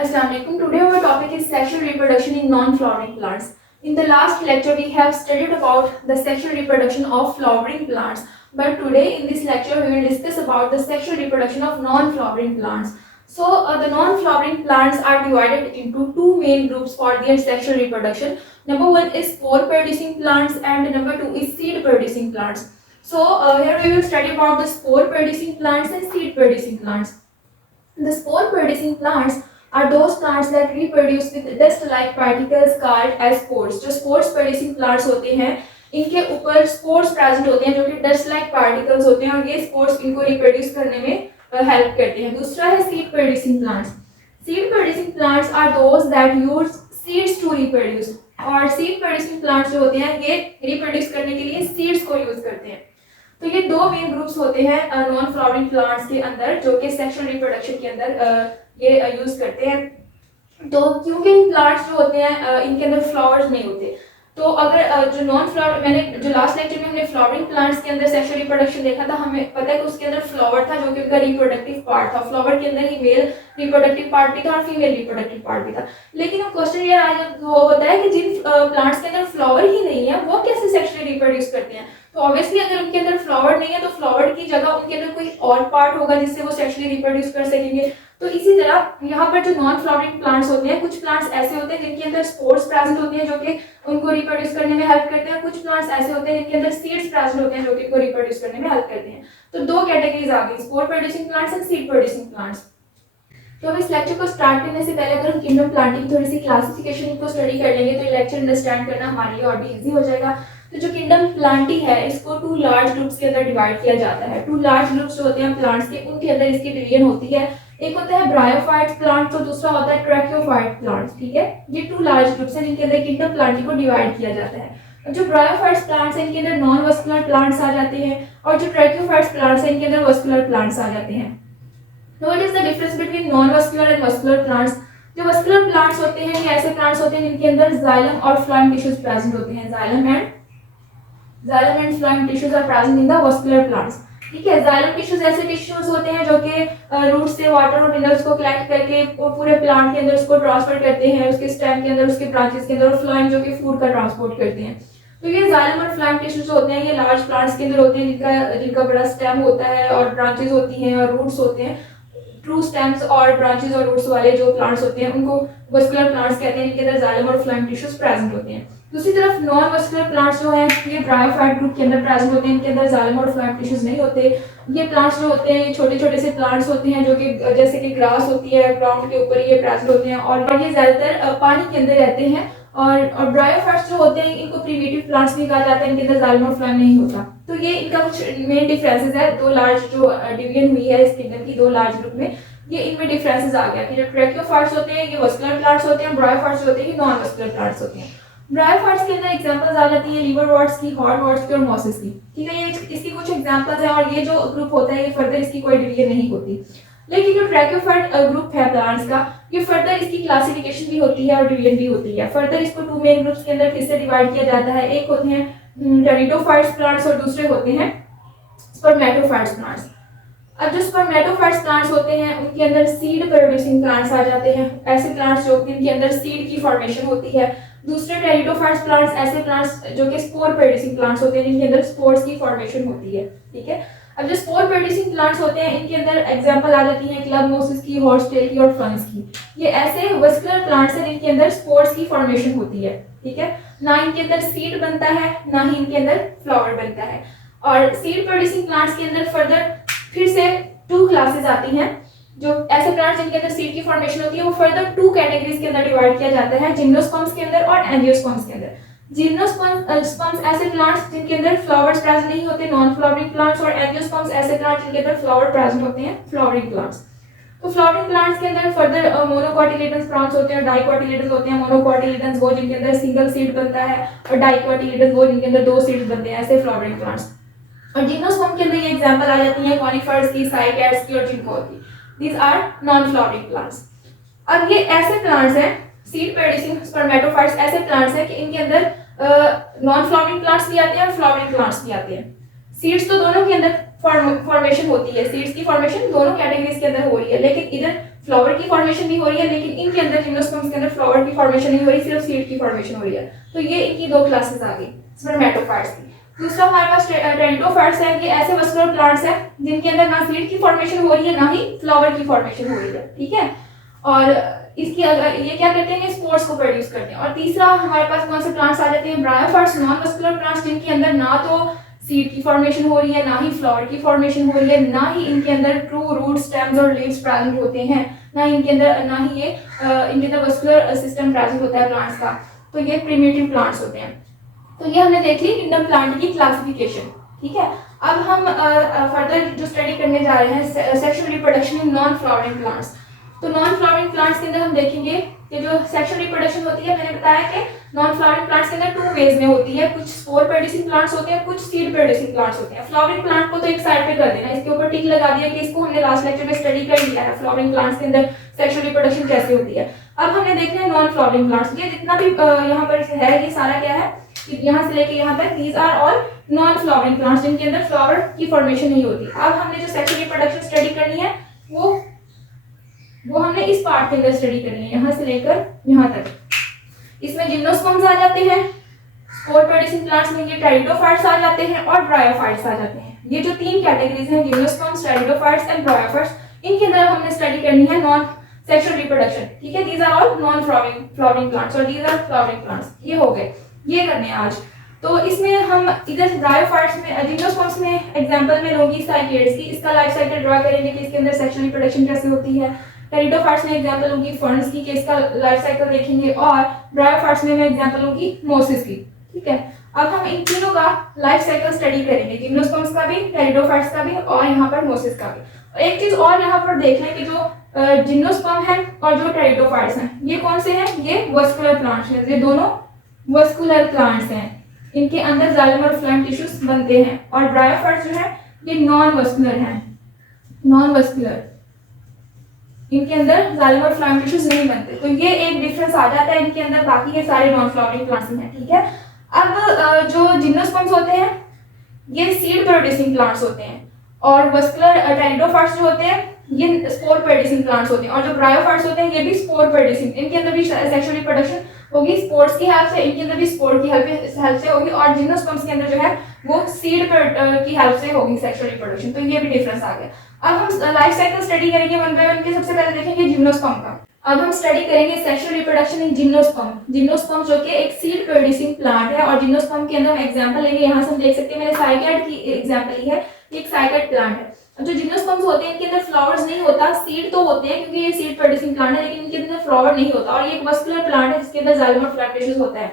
Assalamualaikum. Today our topic is sexual reproduction in non-flowering plants. In the last lecture we have studied about the sexual reproduction of flowering plants. But today in this lecture we will discuss about the sexual reproduction of non-flowering plants. So the non-flowering plants are divided into two main groups for their sexual reproduction. Number one is spore producing plants and number two is seed producing plants. So here we will study about the spore producing plants and seed producing plants. The spore producing plants are those plants that reproduce with dust like particles called as spores. जो spores producing plants होते हैं इनके ऊपर spores present होते हैं जो कि dust like particles होते हैं और ये spores इनको reproduce करने में help करते हैं. दूसरा है seed producing plants. Seed producing plants are those that use seeds to reproduce. और seed producing plants जो होते हैं ये reproduce करने के लिए seeds को use करते हैं. तो ये दो मेन ग्रुप्स होते हैं नॉन फ्लावरिंग प्लांट्स के अंदर जो कि सेक्सुअल रिप्रोडक्शन के अंदर ये यूज करते हैं. तो क्योंकि इन प्लांट्स जो होते हैं इनके अंदर फ्लावर्स नहीं होते, तो अगर जो नॉन फ्लावर मैंने जो लास्ट लेक्चर में हमने फ्लावरिंग प्लांट्स के अंदर सेक्सुअल रिप्रोडक्शन देखा था, हमें पता है कि उसके अंदर फ्लावर था जो कि उनका रिप्रोडक्टिव पार्ट था. फ्लावर के अंदर ही मेल रिप्रोडक्टिव पार्ट भी था और फीमेल रिप्रोडक्टिव पार्ट भी था. लेकिन अब क्वेश्चन ये होता है कि जिन प्लांट्स के अंदर फ्लावर ही नहीं है वो कैसे सेक्सुअली रिप्रोड्यूस करते हैं. तो ऑब्वियसली अगर उनके अंदर फ्लावर नहीं है तो फ्लावर की जगह उनके अंदर कोई और पार्ट होगा जिससे वो सेक्सुअली रिप्रोड्यूस कर सकेंगे. तो इसी तरह यहाँ पर जो नॉन फ्लावरिंग प्लांट्स होते हैं, कुछ प्लांट्स ऐसे होते हैं जिनके अंदर स्पोर्स प्रेजेंट होते हैं जो कि उनको रिप्रोड्यूस करने में हेल्प करते हैं. कुछ प्लांट्स ऐसे होते हैं जिनके अंदर सीड्स प्रेजेंट होते हैं जो कि इनको रिप्रोड्यूस करने में हेल्प करते हैं. तो दो कैटेगरीज आ गई, spore producing plants and seed producing plants. तो अब इस लेक्चर को स्टार्ट करने से पहले अगर हम किंगडम प्लांटिंग की थोड़ी सी क्लासिफिकेशन को स्टडी कर लेंगे तो ये लेक्चर अंडरस्टैंड करना हमारे लिए और भी इजी हो जाएगा. तो जो किंगडम प्लांटिंग है इसको टू लार्ज ग्रुप्स के अंदर डिवाइड किया जाता है. टू लार्ज ग्रुप्स जो होते हैं प्लांट्स के, उनके अंदर इसकी डिवीजन होती है. एक होता है ब्रायोफाइट्स प्लांट, तो दूसरा होता है ट्रैकियोफाइट प्लांट्स. ठीक है, ये टू लार्ज ग्रुप्स हैं जिनके अंदर किंगडम प्लांटिंग को डिवाइड किया जाता है. जो ब्रायोफाइट्स प्लांट्स हैं इनके अंदर नॉन वस्कुलर प्लांट्स आ जाते हैं और जो ट्रैकियोफाइट्स प्लांट्स हैं इनके अंदर वस्कुलर प्लांट्स आ जाते हैं. What is the difference between non vascular and vascular plants? जो वस्कुलर प्लांट्स होते हैं ये ऐसे प्लांट्स होते हैं जिनके अंदर जाइलम और फ्लोएम टिश्यूज प्रेजेंट होते हैं. Xylem and phloem tissues are present in the vascular plants. ठीक है, जाइलम टिश्यूज ऐसे टिश्यूज होते हैं जो कि रूट से वाटर और मिनरल्स को कलेक्ट करके पूरे प्लांट के अंदर उसको ट्रांसफर करते हैं, उसके स्टेम के अंदर, उसके ब्रांचेस के अंदर, और फ्लोएम जो कि फूड का ट्रांसपोर्ट करते हैं. तो ये जाइलम और फ्लोएम टिश्यूज होते हैं, ये लार्ज प्लांट्स के अंदर होते हैं जिनका बड़ा स्टेम होता है और ब्रांचेस होती हैं और रूट्स होते हैं. ट्रू स्टेम्स और ब्रांचेस और रूट्स वाले जो प्लांट्स होते हैं उनको वस्कुलर प्लांट्स कहते हैं, जिनके अंदर जाइलम और फ्लोएम टिश्यूज प्रेजेंट होते हैं. दूसरी तरफ नॉन वस्कुलर प्लांट्स जो हैं ये ब्रायोफाइट ग्रुप के अंदर प्रेजेंट होते हैं, इनके अंदर जाइलम और फ्लोएम टिश्यूज नहीं होते. ये प्लांट्स जो होते हैं ये छोटे छोटे से प्लांट्स होते हैं जो कि जैसे कि ग्रास होती है, ग्राउंड के ऊपर ये प्रेजेंट होते हैं और ये ज्यादातर पानी के अंदर रहते हैं. और ब्रायोफाइट्स जो होते हैं इनको प्रिमिटिव प्लांट्स भी कहा जाता है, इनके अंदर जाइलम और फ्लोएम नहीं होता. तो ये इनका कुछ मेन डिफरेंसेस है. दो लार्ज जो डिवीजन हुई है इस किंगडम की, दो लार्ज ग्रुप में, ये इनमें डिफरेंसेस आ गया कि जो ट्रैकियोफाइट्स होते हैं ये वस्कुलर प्लांट्स होते हैं, ब्रायोफाइट्स होते हैं ये नॉन वस्कुलर प्लांट्स होते हैं. ब्रायोफाइट्स के अंदर एग्जांपल्स आ जाती हैं लीवरवर्ट्स की, हॉर्नवर्ट्स की और मॉसेस की. ठीक है, ये इसकी कुछ एग्जांपल्स हैं और ये जो ग्रुप होता है ये फर्दर इसकी कोई डिवीजन नहीं होती. लेकिन जो ट्रैकियोफाइट ग्रुप है प्लांट्स का, ये फर्दर इसकी क्लासिफिकेशन भी होती है और डिवीजन भी होती है. फर्दर इसको टू मेन ग्रुप्स के अंदर फिर से डिवाइड किया जाता है. एक होते हैं टेरिडोफाइट्स प्लांट्स और दूसरे होते हैं स्पर्मेटोफाइट्स प्लांट्स. अब जो स्पर्मेटोफाइट्स प्लांट्स होते हैं उनके अंदर सीड प्रोड्यूसिंग प्लांट्स आ जाते हैं, ऐसे प्लांट्स जो जिनके अंदर सीड की फॉर्मेशन होती है. दूसरे टेरिडोफाइट्स प्लांट्स ऐसे प्लांट्स जो कि स्पोर प्रोड्यूसिंग प्लांट्स होते हैं जिनके अंदर स्पोर्स की फॉर्मेशन होती है. ठीक है, अब जो स्पोर प्रोड्यूसिंग प्लांट्स होते हैं इनके अंदर एग्जांपल आ जाती है क्लब मोसिस की, हॉर्सटेल की और फर्न्स की. ये ऐसे वस्कुलर प्लांट्स हैं जिनके अंदर स्पोर्स की फॉर्मेशन होती है. ठीक है, ना इनके अंदर सीड बनता है ना ही इनके अंदर फ्लावर बनता है. और सीड प्रोड्यूसिंग प्लांट्स के अंदर फर्दर फिर से टू क्लासेस आती हैं. जो ऐसे प्लांट्स जिनके अंदर सीड की फॉर्मेशन होती है वो फर्दर टू कैटेगरीज के अंदर डिवाइड किया जाता है, जिम्नोस्पर्म्स के अंदर और एंजियोस्पर्म्स के अंदर. जिम्नोस्पर्म्स ऐसे प्लांट्स जिनके अंदर फ्लावर्स प्रेजेंट नहीं होते, नॉन फ्लावरिंग प्लांट्स, और एंजियोस्पर्म्स ऐसे प्लांट्स जिनके अंदर फ्लावर प्रेजेंट होते हैं, फ्लावरिंग प्लांट्स. तो फ्लावरिंग प्लांट्स के अंदर फर्दर मोनोकोटिलेडन्स प्लांट्स होते हैं, डाइकोटिलेडन्स होते हैं. मोनोकोटिलेडन्स वो जिनके अंदर सिंगल सीड बनता है और डाइकोटिलेडन्स वो जिनके अंदर दो सीड्स बनते हैं, ऐसे फ्लावरिंग प्लांट्स. और जिम्नोस्पर्म के अंदर ये एग्जांपल आ जाती हैं कॉनिफर्स की, साइकैड्स की और जिंकोर की. These are non flowering plants. अब ये ऐसे प्लांट्स हैं सीड प्रोड्यूसिंग स्पर्मेटोफाइट्स, ऐसे प्लांट्स हैं कि इनके अंदर नॉन फ्लावरिंग प्लांट्स भी आते हैं और फ्लावरिंग प्लांट्स भी आते हैं. सीड्स तो दोनों के अंदर फॉर्मेशन होती है, सीड्स की फॉर्मेशन दोनों कैटेगरीज के अंदर हो रही है, लेकिन इधर फ्लावर की फॉर्मेशन भी हो रही है, लेकिन इनके अंदर जिम्नोस्पर्म्स के अंदर फ्लावर की फॉर्मेशन नहीं हो रही, सिर्फ सीड की फॉर्मेशन हो रही है। तो ये इनकी दो क्लासेस आ गई स्पर्मेटोफाइट्स की। दूसरा हमारे पास टेरिडोफाइट्स है, ये ऐसे वस्कुलर प्लांट्स हैं जिनके अंदर ना सीड की फॉर्मेशन हो रही है, ना ही फ्लावर की फॉर्मेशन हो रही है, ठीक है। और इसकी ये क्या करते हैं, स्पोर्स को प्रोड्यूस करते हैं। और तीसरा हमारे पास कौन से प्लांट्स आ जाते हैं, ब्रायोफाइट्स, नॉन वस्कुलर प्लांट्स, जिनके अंदर ना तो सीड की फॉर्मेशन हो रही है, ना ही फ्लावर की फॉर्मेशन हो रही है, ना ही इनके अंदर ट्रू रूट, स्टेम्स और लीव्स प्रेजेंट होते हैं, ना ही इनके अंदर वस्कुलर सिस्टम प्रेजेंट होता है प्लांट्स का। तो ये प्रिमिटिव प्लांट्स होते हैं। तो ये हमने देख ली किंगडम प्लांट की क्लासिफिकेशन, ठीक है। अब हम फर्दर जो स्टडी करने जा रहे हैं sexual reproduction in non flowering plants. तो नॉन फ्लावरिंग प्लांट्स के अंदर हम देखेंगे कि जो सेक्सुअल रिप्रोडक्शन होती है, मैंने बताया कि नॉन फ्लावरिंग प्लांट्स के अंदर टू वेज में होती है, कुछ स्पोर प्रोड्यूसिंग प्लांट्स होते हैं, कुछ सीड प्रोड्यूसिंग प्लांट्स होते हैं। फ्लावरिंग प्लांट को तो एक साइड पे कर देना, इसके ऊपर टिक लगा दिया कि इसको हमने लास्ट लेक्चर में स्टडी कर लिया है, फ्लावरिंग प्लांट्स के अंदर सेक्सुअल रिप्रोडक्शन कैसे होती है। अब हमने देखना है नॉन फ्लावरिंग प्लांट्स। ये जितना भी यहाँ पर है, ये सारा क्या है, यहाँ से लेके यहाँ तक, these are all non flowering plants, जिनके अंदर फ्लावर की फॉर्मेशन नहीं होती। अब हमने जो सेक्सुअल रिप्रोडक्शन स्टडी करनी है वो हमने इस पार्ट के अंदर स्टडी करनी है, यहाँ से लेकर यहाँ तक। इसमें जिम्नोस्पर्म्स आ जाते हैं, स्पोर प्रोड्यूसिंग प्लांट्स में ये टेरिडोफाइट्स आ जाते हैं और ब्रायोफाइट्स आ जाते हैं। ये जो तीन कैटेगरीज हैं, जिम्नोस्पर्म्स, टेरिडोफाइट्स एंड ब्रायोफाइट्स, इनके अंदर हमने स्टडी करनी है नॉन सेक्सुअल रिप्रोडक्शन, ठीक है। These are all non flowering plants और दीज आर फ्लावरिंग प्लांट्स। ये हो गए, ये करने हैं आज। तो इसमें हम इधर ब्रायोफाइट्स में, जिम्नोस्पर्म्स में एग्जांपल में लूंगी साइकेड्स की, इसका लाइफ साइकिल ड्रा करेंगे कि इसके अंदर सेक्सुअल रिप्रोडक्शन कैसे होती है। टेरिडोफाइट्स में एग्जांपल लूंगी फर्न्स की, कि इसका लाइफ साइकिल देखेंगे। और ब्रायोफाइट्स में मैं एग्जांपल लूंगी मोसिस की, ठीक है। अब हम इन तीनों का लाइफ साइकिल स्टडी करेंगे, जिम्नोस्पर्म्स का भी, टेरिडोफाइट्स का भी और यहाँ पर मोसिस का भी। एक चीज और यहाँ पर देख लें कि जो जिम्नोस्पर्म है और जो टेरिडोफाइट्स हैं, ये कौन से हैं, ये वस्कुलर प्लांट्स हैं, ये दोनों वस्कुलर प्लांट्स हैं। इनके अंदर जाइलम और फ्लैम टिश्यूज बनते हैं। और ब्रायोफाइट्स जो है ये नॉन वस्कुलर हैं, नॉन वस्कुलर, इनके अंदर जाइलम और फ्लैम टिश्यूज नहीं बनते। तो ये एक डिफरेंस आ जाता है इनके अंदर, बाकी ये सारे नॉन फ्लावरिंग प्लांट्स हैं, ठीक है। अब जो जिम्नोस्पर्म्स होते हैं ये सीड प्रोड्यूसिंग प्लांट्स होते हैं, और वस्कुलर टेरिडोफाइट्स जो होते हैं ये स्पोर प्रोड्यूसिंग प्लांट्स होते हैं, और जो ब्रायोफाइट्स होते हैं ये भी स्पोर प्रोड्यूसिंग, इनके अंदर भी सेक्सुअल रिप्रोडक्शन होगी स्पोर्स की हेल्प से, इनके अंदर भी स्पोर की हेल्प से होगी, और जिम्नोस्पर्म्स के अंदर जो है वो सीड की हेल्प से होगी सेक्सुअल रिप्रोडक्शन। तो ये भी डिफरेंस आ गया। अब हम लाइफ साइकिल स्टडी करेंगे वन बाय वन के। सबसे पहले देखेंगे जिम्नोस्पर्म का। अब हम स्टडी करेंगे sexual reproduction in gymnosperm. Gymnosperm जो कि एक सीड प्रोड्यूसिंग प्लांट है, और जिम्नोस्पर्म के अंदर हम एग्जांपल लेंगे, यहाँ से हम देख सकते हैं मैंने साइकैड की एग्जांपल ली है, एक साइकैड प्लांट है। जो जिम्नोस्पर्म्स होते हैं इनके अंदर फ्लावर्स नहीं होता, सीड तो होते हैं क्योंकि ये सीड प्रोड्यूसिंग प्लांट है, लेकिन इनके अंदर फ्लावर नहीं होता, और ये एक वस्कुलर प्लांट है जिसके अंदर जाइलम और फ्लैम टिश्यूज होता है,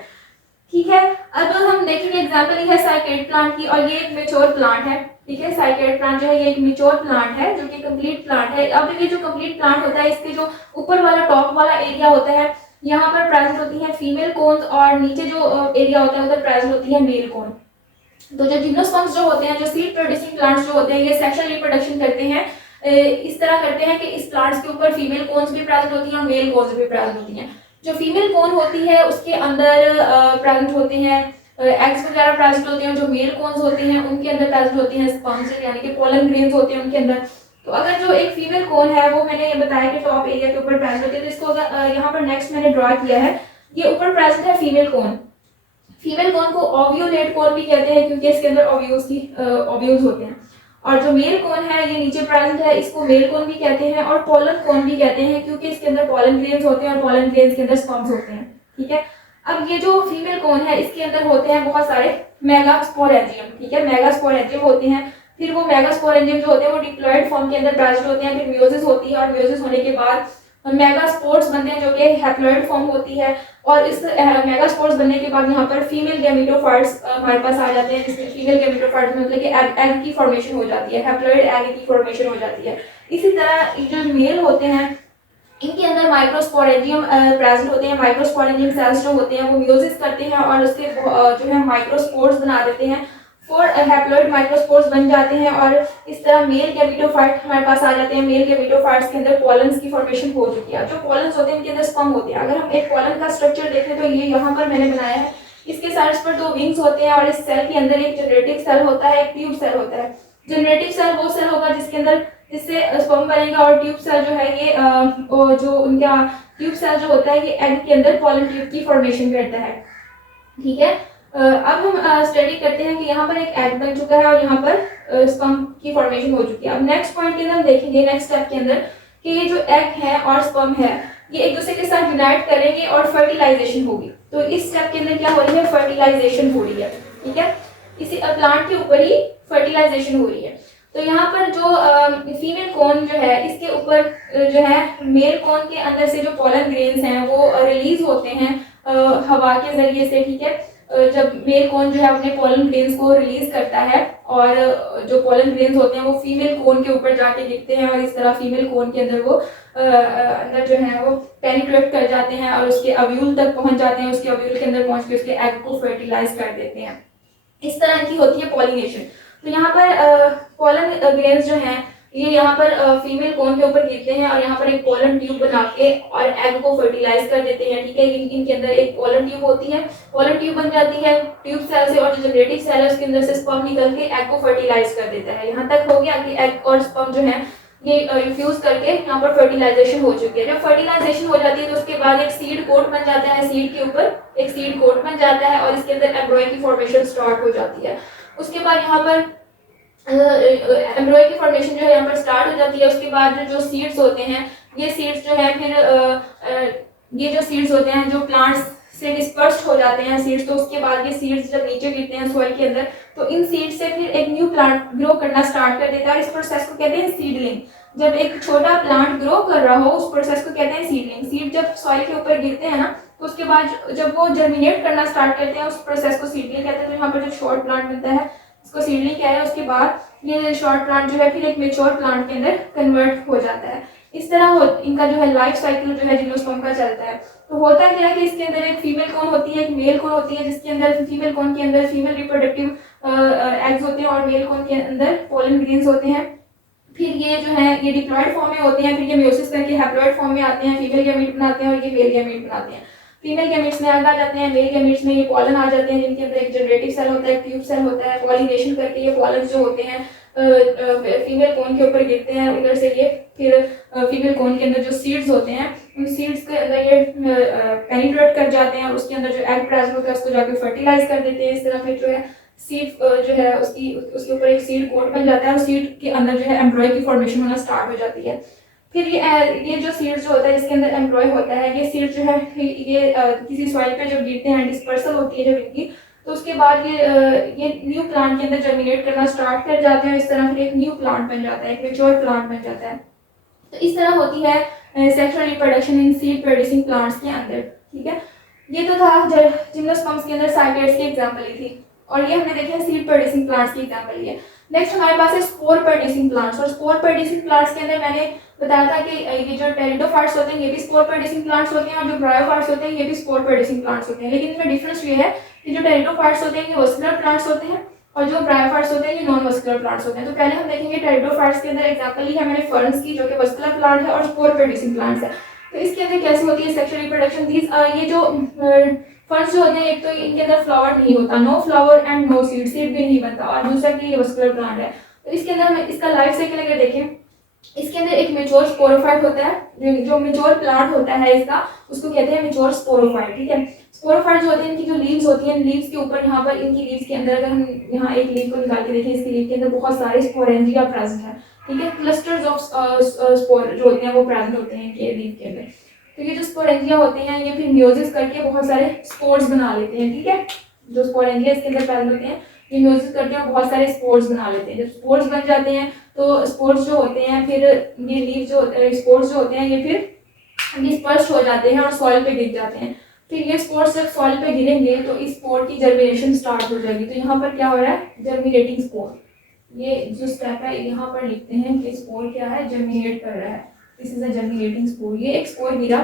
ठीक है। अब हम देखेंगे एग्जांपल है साइकैड प्लांट की, और ये एक मैच्योर प्लांट है, ठीक है। साइकैड प्लांट जो है ये एक मैच्योर प्लांट है जो कि कंप्लीट प्लांट है। अब ये जो कंप्लीट प्लांट होता है इसके जो ऊपर वाला टॉप वाला एरिया होता है यहाँ पर प्रेजेंट होती है फीमेल कोन्स, और नीचे जो एरिया होता है उधर प्रेजेंट होती है मेल कोन। तो जो जिम्नोस्पर्म्स जो होते हैं, जो सीड प्रोड्यूसिंग प्लांट्स जो होते हैं, ये सेक्सुअल रिप्रोडक्शन करते हैं, इस तरह करते हैं कि इस प्लांट्स के ऊपर फीमेल कोन्स भी प्रेजेंट होती हैं और मेल कोन्स भी प्रेजेंट होती हैं। जो फीमेल कोन होती है उसके अंदर प्रेजेंट होते हैं एग्स वगैरह प्रेजेंट होते हैं, जो मेल कोन्स होते हैं उनके अंदर प्रेजेंट होते हैं स्पर्म्स, यानी कि पोलन ग्रेन्स होते हैं उनके अंदर। तो अगर जो एक फीमेल कोन है वो मैंने ये बताया कि टॉप एरिया के ऊपर प्रेजेंट होती है, तो इसको यहाँ पर नेक्स्ट मैंने ड्रॉ किया है, ये ऊपर प्रेजेंट है फीमेल कोन। फीमेल कोन को ओव्यूलेट कोन भी कहते हैं क्योंकि इसके अंदर ओव्यूल्स होते हैं। और जो मेल कोन है ये नीचे प्रेजेंट है, इसको मेल कोन भी कहते हैं और पोलन कोन भी कहते हैं क्योंकि इसके अंदर पोलन ग्रेन्स होते हैं और पोलन ग्रेन्स के अंदर स्पर्म्स होते हैं, ठीक है। अब ये जो फीमेल कोन है इसके अंदर होते हैं बहुत सारे मेगास्पोरेंजियम, ठीक है, मेगास्पोरेंजियम होते हैं। फिर वो मेगास्पोरेंजियम जो होते हैं वो डिप्लॉयड फॉर्म के अंदर प्रेजेंट होते हैं, फिर म्यूसिस होती है, और म्यूसिस होने के बाद मेगास्पोर्स बनते हैं जो कि हैप्लॉइड फॉर्म होती है, और इस मेगास्पोर्स बनने के बाद यहाँ पर फीमेल गैमेटोफाइट्स हमारे पास आ जाते हैं, जिसमें फीमेल गैमेटोफाइट्स मतलब कि एग की फॉर्मेशन हो जाती है, हैप्लॉइड एग की फॉर्मेशन हो जाती है। इसी तरह जो मेल होते हैं इनके अंदर माइक्रोस्पोरेंजियम प्रेजेंट होते हैं। माइक्रोस्पोरेंजियम सेल्स जो होते हैं वो म्यूसिस करते हैं और उसके जो है माइक्रोस्पोर्स बना देते हैं, फोर हैप्लॉइड माइक्रोस्पोर्स बन जाते हैं, और इस तरह मेल गैमेटोफाइट हमारे पास आ जाते हैं। मेल गैमेटोफाइट्स के अंदर पॉलन्स की फॉर्मेशन हो चुकी है। जो पॉलन्स होते हैं इनके अंदर स्पर्म होते हैं। अगर हम एक पॉलन का स्ट्रक्चर देखें तो ये यहाँ पर मैंने बनाया है, इसके साइड्स पर दो विंग्स होते हैं, और इस सेल के अंदर एक जनरेटिव सेल होता है, एक ट्यूब सेल होता है। जनरेटिव सेल वो सेल होगा जिसके अंदर जिससे स्पर्म बनेगा और ट्यूब सेल जो है ये जो उनका ट्यूब सेल जो होता है ये एग के अंदर पॉलन ट्यूब की फॉर्मेशन करता है। ठीक है, अब हम स्टडी करते हैं कि यहाँ पर एक एग बन चुका है और यहाँ पर स्पर्म की फॉर्मेशन हो चुकी है। अब नेक्स्ट पॉइंट के अंदर हम देखेंगे नेक्स्ट स्टेप के अंदर कि ये जो एग है और स्पर्म है ये एक दूसरे के साथ यूनाइट करेंगे और फर्टिलाइजेशन होगी। तो इस स्टेप के अंदर क्या हो रही है, फर्टिलाइजेशन हो रही है। ठीक है, इसी प्लांट के ऊपर ही फर्टिलाइजेशन हो रही है। तो यहाँ पर जो फीमेल कोन जो है इसके ऊपर जो है मेल कोन के अंदर से जो पॉलन ग्रेन्स हैं वो रिलीज होते हैं हवा के जरिए से। ठीक है, जब मेल कोन जो है अपने पॉलन ग्रेन्स को रिलीज करता है और जो पॉलन ग्रेन्स होते हैं वो फीमेल कोन के ऊपर जाके गिरते हैं और इस तरह फीमेल कोन के अंदर वो अंदर जो है वो पेनिट्रेट कर जाते हैं और उसके अव्यूल तक पहुंच जाते हैं। उसके अव्यूल के अंदर पहुंच के उसके एग को फर्टिलाइज कर देते हैं। इस तरह की होती है पॉलिनेशन। तो यहाँ पर पॉलन ग्रेन्स जो हैं ये यहाँ पर फीमेल कोन के ऊपर गिरते हैं और यहाँ पर एक पॉलन ट्यूब बना के और एग को फर्टिलाइज कर देते हैं। ठीक है, इनके अंदर एक पॉलन ट्यूब होती है, पॉलन ट्यूब बन जाती है ट्यूब सेल से और जो जनरेटिव सेल है उसके अंदर से स्पर्म निकल के एग को फर्टिलाइज कर देता है। यहाँ तक हो गया कि एग और स्पर्म जो है ये रिफ्यूज करके यहाँ पर फर्टिलाइजेशन हो चुकी है। जब फर्टिलाइजेशन हो जाती है तो उसके बाद एक सीड कोट बन जाता है, सीड के ऊपर एक सीड कोट बन जाता है और इसके अंदर एम्ब्रॉय की फॉर्मेशन स्टार्ट हो जाती है। उसके बाद यहाँ पर एम्ब्रॉय की फॉर्मेशन जो है यहाँ पर स्टार्ट हो जाती है। उसके बाद जो सीड्स होते हैं ये सीड्स जो है फिर ये जो सीड्स होते हैं जो प्लांट्स से डिस्पर्स्ड हो जाते हैं सीड्स, तो उसके बाद ये सीड्स जब नीचे गिरते हैं सॉइल के अंदर तो इन सीड्स से फिर एक न्यू प्लांट ग्रो करना स्टार्ट कर देता है और इस प्रोसेस को कहते हैं सीडलिंग। जब एक छोटा प्लांट ग्रो कर रहा हो उस प्रोसेस को कहते हैं सीडलिंग। सीड जब सॉइल के ऊपर गिरते हैं ना तो उसके बाद जब वो जर्मिनेट करना स्टार्ट करते हैं उस प्रोसेस को सीडलिंग कहते हैं। तो यहाँ पर जो शॉर्ट प्लांट बनता है इसको सीडलिंग कह रहे हैं। उसके बाद ये शॉर्ट प्लांट जो है फिर एक मेच्योर प्लांट के अंदर कन्वर्ट हो जाता है। इस तरह इनका जो है लाइफ साइकिल जो है जिम्नोस्पर्म का चलता है। तो होता क्या है कि इसके अंदर एक फीमेल कोन होती है, एक मेल कोन होती है, जिसके अंदर फीमेल कोन के अंदर फीमेल रिप्रोडक्टिव एग्स होते हैं और मेल कोन के अंदर पोलन ग्रेन्स होते हैं। फिर ये जो है ये डिप्लॉयड फॉर्म में होते हैं, फिर ये मेयोसिस करके हैप्लॉयड फॉर्म में आते हैं, फीमेल गैमीट बनाते हैं और ये मेल गैमीट बनाते हैं। फीमेल गैमीट्स में एग आ जाते हैं, मेल गैमीट्स में ये पॉलन आ जाते हैं जिनके अंदर एक जनरेटिव सेल होता है, ट्यूब सेल होता है। पॉलिनेशन करके ये पॉलन जो होते हैं फीमेल कोन के ऊपर गिरते हैं, उधर से ये फिर फीमेल कोन के अंदर जो सीड्स होते हैं उन सीड्स के अंदर ये पेनिट्रेट कर जाते हैं और उसके अंदर जो एग प्रेजेंट होता है उसको जाके फर्टिलाइज कर देते हैं। इस तरह फिर जो है सीड जो है उसके ऊपर एक सीड कोट बन जाता है और सीड के अंदर जो है एम्ब्रॉय की फॉर्मेशन होना स्टार्ट हो जाती है। फिर ये जो सीड जो होता है इसके अंदर एम्ब्रॉय होता है, ये सीड जो है ये किसी सॉइल पे जब गिरते हैं डिस्पर्सल होती है जब इनकी, तो उसके बाद ये न्यू प्लांट के अंदर जर्मिनेट करना स्टार्ट कर जाते हैं। इस तरह फिर एक न्यू प्लांट बन जाता है, एक मेच्योर प्लांट बन जाता है। तो इस तरह होती है sexual reproduction in seed producing plants के अंदर। ठीक है, ये तो था जिम्नोस्पर्म्स के अंदर साइकेड्स की एग्जांपल ली थी और ये हमने देखा सीड प्रोड्यूसिंग प्लांट्स की एग्जांपल ली है। नेक्स्ट हमारे पास है स्पोर प्रोड्यूसिंग प्लांट्स। और स्पोर प्रोड्यूसिंग प्लांट्स के अंदर मैंने बताया था कि ये जो टेरिडोफाइट्स होते हैं ये भी स्पोर प्रोड्यूसिंग प्लांट्स होते हैं और जो ब्रायोफाइट्स होते हैं ये भी स्पोर प्रोड्यूसिंग प्लांट्स होते हैं। लेकिन इनमें डिफरेंस ये है कि जो टेरिडोफाइट्स होते हैं ये वस्कुलर प्लांट्स होते हैं और जो ब्रायोफाइट्स होते हैं ये नॉन वस्कुलर प्लांट्स होते हैं। तो पहले हम देखेंगे टेरिडोफाइट्स के अंदर एग्जांपल ली है मैंने फर्न्स की जो कि वस्कुलर प्लांट है और स्पोर प्रोड्यूसिंग प्लांट्स है। तो इसके अंदर कैसे होती है सेक्सुअल रिप्रोडक्शन। ये जो फर्न्स जो होते हैं एक तो इनके अंदर फ्लावर नहीं होता, no flower and no seed, seed भी नहीं बनता, और दूसरा कि ये वस्कुलर प्लांट है। तो इसके अंदर हम इसका लाइफ साइकिल अगर देखें इसके अंदर एक मेच्योर स्पोरोफाइट होता है, जो मेच्योर प्लांट होता है इसका उसको कहते हैं मेच्योर स्पोरोफाइट। ठीक है, स्पोरोफाइट जो होते हैं इनकी जो लीव्स होती हैं लीव्स के ऊपर यहाँ पर इनकी लीव्स के अंदर अगर हम यहाँ एक लीव को निकाल के देखें इसकी लीव के अंदर बहुत सारे स्पोरेंजिया प्रेजेंट है। ठीक है, क्लस्टर्स ऑफ स्पोर जो होते हैं वो प्रेजेंट होते हैं इनके लीव के अंदर। तो ये जो स्पोरेंजिया होते हैं ये फिर म्यूजिस करके बहुत सारे स्पोर्स बना लेते हैं। ठीक है, जो स्पोरेंजिया इसके अंदर प्रेजेंट होते हैं ये म्यूजिस करके और बहुत सारे स्पोर्स बना लेते हैं। जब स्पोर्स बन जाते हैं तो स्पोर्स जो होते हैं फिर ये लीव जो स्पोर्स जो होते हैं ये फिर डिस्पर्स हो जाते हैं और सॉइल पे गिर जाते हैं। फिर ये स्पोर्स जब सॉइल पे गिरेंगे तो इस स्पोर की जर्मिनेशन स्टार्ट हो जाएगी। तो यहाँ पर क्या हो रहा है, जर्मिनेटिंग स्पोर। ये जो स्टेप है यहाँ पर लिखते हैं कि स्पोर क्या है, जर्मिनेट कर रहा है। This is a germinating spore. ये एक स्पोर गिरा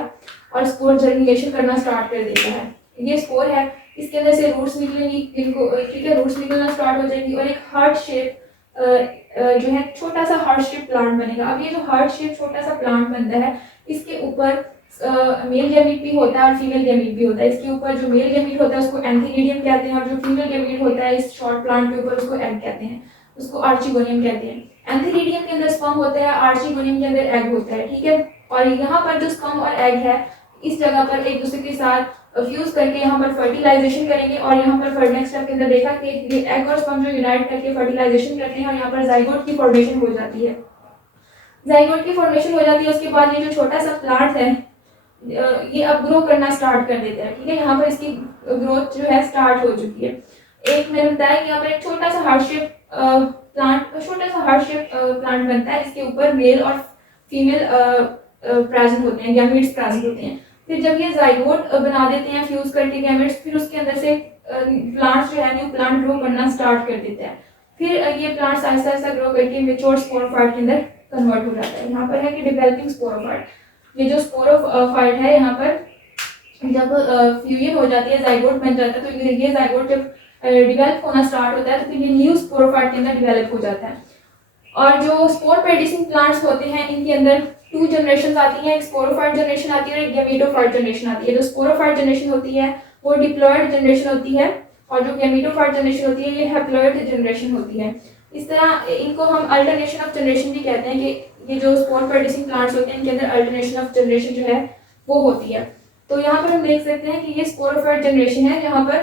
और स्पोर जर्मिनेशन करना स्टार्ट कर देता है। ये स्पोर है, इसके अंदर से रूट्स निकलेंगी इनको। ठीक है, रूट्स निकलना स्टार्ट हो जाएंगी और एक हार्ट शेप जो है छोटा सा हार्ट शेप प्लांट बनेगा। अब ये जो हार्ट शेप छोटा सा प्लांट बनता है इसके ऊपर मेल गैमीट भी होता है और फीमेल गैमीट भी होता है। इसके ऊपर जो मेल गैमीट होता है उसको एंथीरिडियम कहते हैं और जो फीमेल गैमीट होता है इस शॉर्ट प्लांट के ऊपर उसको एग कहते हैं। उसको आर्चिगोनियम कहते हैं। एंथीरिडियम के अंदर स्पर्म होता है, आर्चिगोनियम के अंदर एग होता है, ठीक है। और यहाँ पर जो स्पर्म और एग है इस जगह पर एक दूसरे के साथ फ्यूज करके यहाँ पर फर्टिलाइजेशन करेंगे, और यहाँ पर नेक्स्ट स्टेप के अंदर देखा कि ये एग और स्पर्म जो यूनाइट करके फर्टिलाइजेशन करते हैं और यहाँ पर जाइगोट की फॉर्मेशन हो जाती है। जाइगोट की फॉर्मेशन हो जाती है, उसके बाद ये जो छोटा सा प्लांट है ये अब ग्रो करना स्टार्ट कर देता है, ठीक है। यहाँ पर इसकी ग्रोथ जो है स्टार्ट हो चुकी है। एक मैंने बताया कि यहाँ पर एक छोटा सा हार्ट शेप प्लांट बनता है, इसके ऊपर मेल और फीमेल प्रेजेंट होते हैं, गैमेट्स प्रेजेंट होते हैं। फिर जब ये जाइगोट बना देते हैं फ्यूज करके गैमेट्स, फिर उसके अंदर से प्लांट जो है न्यू प्लांट ग्रो करना स्टार्ट कर देता है। फिर ये प्लांट्स आहिस्ता आहिस्ता ग्रो करके मेच्योर स्पोरोफाइट के अंदर कन्वर्ट हो जाता है। यहाँ पर है कि डेवलपिंग स्पोरोफाइट, ये जो स्पोरोफाइट है यहाँ पर जब फ्यूजन हो जाती है, जाइगोट बन जाता है, तो ये जाइगोट जब डेवलप होना स्टार्ट होता है तो फिर ये न्यू स्पोरोफाइट के अंदर डेवलप हो जाता है। और जो स्पोर प्रोड्यूसिंग प्लांट्स होते हैं इनके अंदर 2 जनरेशन आती हैं, एक स्पोरोफाइट जनरेशन आती है और एक गैमेटोफाइट जनरेशन आती है। जो स्पोरोफाइट जनरेशन होती है वो डिप्लॉयड जनरेशन होती है, और जो गैमेटोफाइट जनरेशन होती है ये हैप्लॉयड जनरेशन होती है। इस तरह इनको हम अल्टरनेशन ऑफ जनरेशन भी कहते हैं कि ये जो स्पोर प्रोड्यूसिंग प्लांट्स होते हैं इनके अंदर अल्टरनेशन ऑफ जनरेशन जो है वो होती है। तो यहाँ पर हम देख सकते हैं कि ये स्पोरोफाइट जनरेशन है, यहाँ पर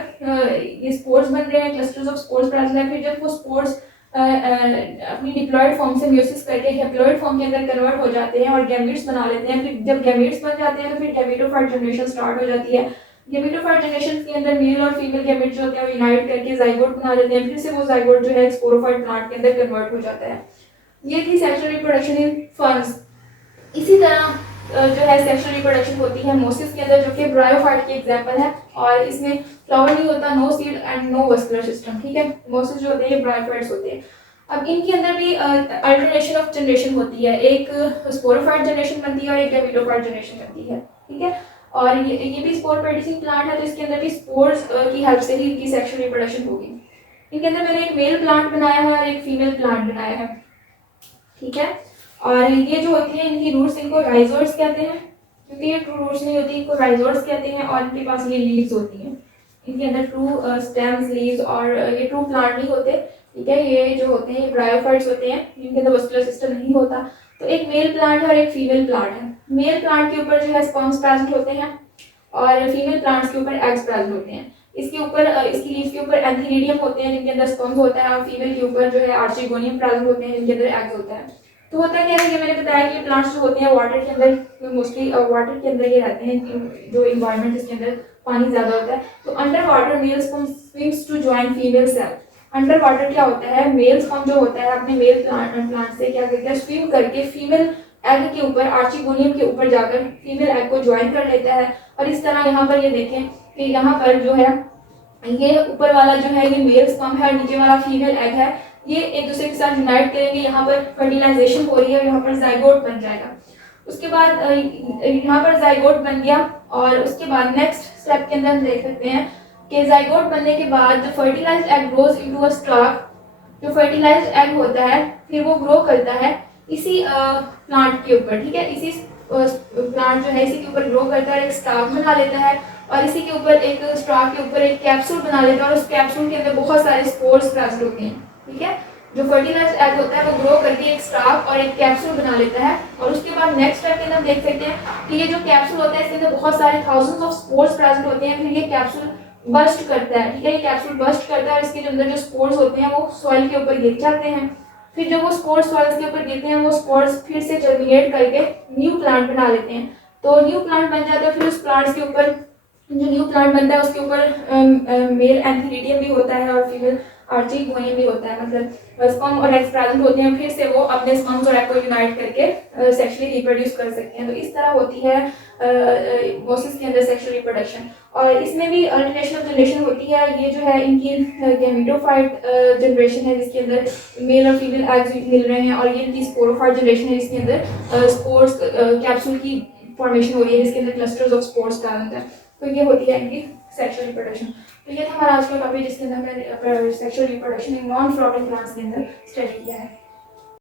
ये स्पोर्स बन रहे हैं, क्लस्टर्स ऑफ स्पोर्स प्रेजेंट है। फिर जब वो स्पोर्स अपनी डिप्लॉयड फॉर्म से म्यूसिस करके हैप्लॉयड फॉर्म के अंदर कन्वर्ट हो जाते हैं और गैमेट्स बना लेते हैं। फिर जब गैमेट्स बन जाते हैं तो फिर गैमेटोफाइट जनरेशन स्टार्ट हो जाती है। गैमेटोफाइट जनरेशन के अंदर मेल और फीमेल गैमेट्स जो होते हैं वो यूनाइट करके जाइगोट बना देते हैं, फिर से वो जाइगोट जो है स्पोरोफाइट प्लांट के अंदर कन्वर्ट हो जाता है। ये थी सेक्सुअल रिप्रोडक्शन इन फर्न्स। इसी तरह जो है सेक्सुअल रिप्रोडक्शन होती है मोसिस के अंदर, जो कि ब्रायोफाइट की एग्जांपल है, और इसमें फ्लावर नहीं होता, no seed and no vascular system, ठीक है। मोसिस जो होते हैं ये ब्रायोफाइट्स होते हैं। अब इनके अंदर भी अल्टरनेशन ऑफ जनरेशन होती है, एक स्पोरोफाइट जनरेशन बनती है और एक गैमेटोफाइट जनरेशन बनती है, ठीक है। और ये भी स्पोर प्रोड्यूसिंग प्लांट है, तो इसके अंदर भी स्पोर्स की हेल्प से ही इनकी सेक्सुअल रिप्रोडक्शन होगी। इनके अंदर मैंने एक मेल प्लांट बनाया है और एक फीमेल प्लांट बनाया है, ठीक है। और ये जो होती है इनकी रूट्स, इनको राइजोइड्स कहते हैं, क्योंकि ये ट्रू रूट्स नहीं होती, इनको राइजोइड्स कहते हैं। और इनके पास ये लीव्स होती हैं, इनके अंदर ट्रू स्टेम्स, लीव्स, और ये ट्रू प्लांट नहीं होते, ठीक है। ये जो होते हैं ये ब्रायोफाइट्स होते हैं, इनके अंदर वस्कुलर सिस्टम नहीं होता। तो एक मेल प्लांट है और एक फीमेल प्लांट है। मेल प्लांट के ऊपर जो है स्पर्म्स प्रेजेंट होते हैं और फीमेल प्लांट्स के ऊपर एग्स प्रेजेंट होते हैं। इसके ऊपर इसकी लीव्स के ऊपर एंथीरिडियम होते हैं जिनके अंदर स्पर्म्स होता है, और फीमेल के ऊपर जो है आर्चिगोनियम प्रेजेंट होते हैं जिनके अंदर एग्स होता है। तो होता क्या है कि मैंने बताया कि प्लांट्स जो होते हैं वाटर के अंदर, मोस्टली वाटर के अंदर ये रहते हैं, जो इन्वायरमेंट जिसके अंदर पानी ज्यादा होता है। तो under water male sperm swims to join female cell. Under water क्या होता है, मेल स्पर्म जो होता है अपने मेल प्लांट से क्या करता है, स्विम करके फीमेल एग के ऊपर, आर्चिगोनियम के ऊपर जाकर फीमेल एग को ज्वाइन कर लेता है। और इस तरह यहाँ पर ये देखें कि यहाँ पर जो है ये ऊपर वाला जो है ये मेल स्पर्म है और नीचे वाला फीमेल एग है, ये एक दूसरे के साथ यूनाइट करेंगे, यहाँ पर फर्टिलाइजेशन हो रही है और यहाँ पर जाइगोट बन जाएगा। उसके बाद यहाँ पर जाइगोट बन गया, और उसके बाद नेक्स्ट स्टेप के अंदर हम देख सकते हैं कि जाइगोट बनने के बाद जो fertilised egg grows into a stalk, जो फर्टिलाइज्ड एग होता है फिर वो ग्रो करता है इसी प्लांट के ऊपर, ठीक है। इसी प्लांट जो है इसी के ऊपर ग्रो करता है, एक स्टॉक बना लेता है, और इसी के ऊपर एक स्टॉक के ऊपर एक कैप्सूल बना लेता है, और उस कैप्सूल के अंदर बहुत सारे स्पोर्स प्रेजेंट होते हैं, ठीक है। जो फर्टिलाइज्ड एग होता है वो ग्रो करके एक स्टॉक और एक कैप्सूल बना लेता है। और उसके बाद नेक्स्ट स्टेप के अंदर हम देख सकते हैं कि ये जो कैप्सूल होता है इसके अंदर बहुत सारे थाउजेंड्स ऑफ स्पोर्स प्रेजेंट होते हैं। फिर ये कैप्सूल बस्ट करता है, ठीक है। ये कैप्सूल बस्ट करता है और इसके अंदर जो स्पोर्स होते हैं वो सॉइल के ऊपर गिर जाते हैं। फिर जब वो स्पोर्स सॉइल के ऊपर गिरते हैं वो स्पोर्स फिर से जर्मिनेट करके न्यू प्लांट बना लेते हैं। तो न्यू प्लांट बन जाता है। फिर उस प्लांट्स के ऊपर जो न्यू प्लांट बनता है उसके ऊपर मेल एंथीरिडियम भी होता है और फीमेल आर्चिगोनियम भी होता है, मतलब स्पर्म और एग्स प्रेजेंट होते हैं। फिर से वो अपने स्पर्म्स और एग को यूनाइट करके सेक्सुअली रिप्रोड्यूस कर सकते हैं। तो इस तरह होती है मोसिस के अंदर सेक्सुअल रिप्रोडक्शन। और इसमें भी अल्टरनेशन ऑफ जनरेशन होती है। ये जो है इनकी गैमेटोफाइट जनरेशन है जिसके अंदर मेल और फीमेल एग्स मिल रहे हैं, और ये इनकी स्पोरोफाइट जनरेशन है जिसके अंदर स्पोर्स कैप्सूल की फॉर्मेशन हो रही है जिसके अंदर क्लस्टर्स ऑफ स्पोर्स प्रेजेंट है। तो ये होती है इनकी सेक्सुअल रिप्रोडक्शन। तो ये था हमारा आज का टॉपिक जिसके अंदर हमने sexual reproduction in non flowering plants के अंदर स्टडी किया है।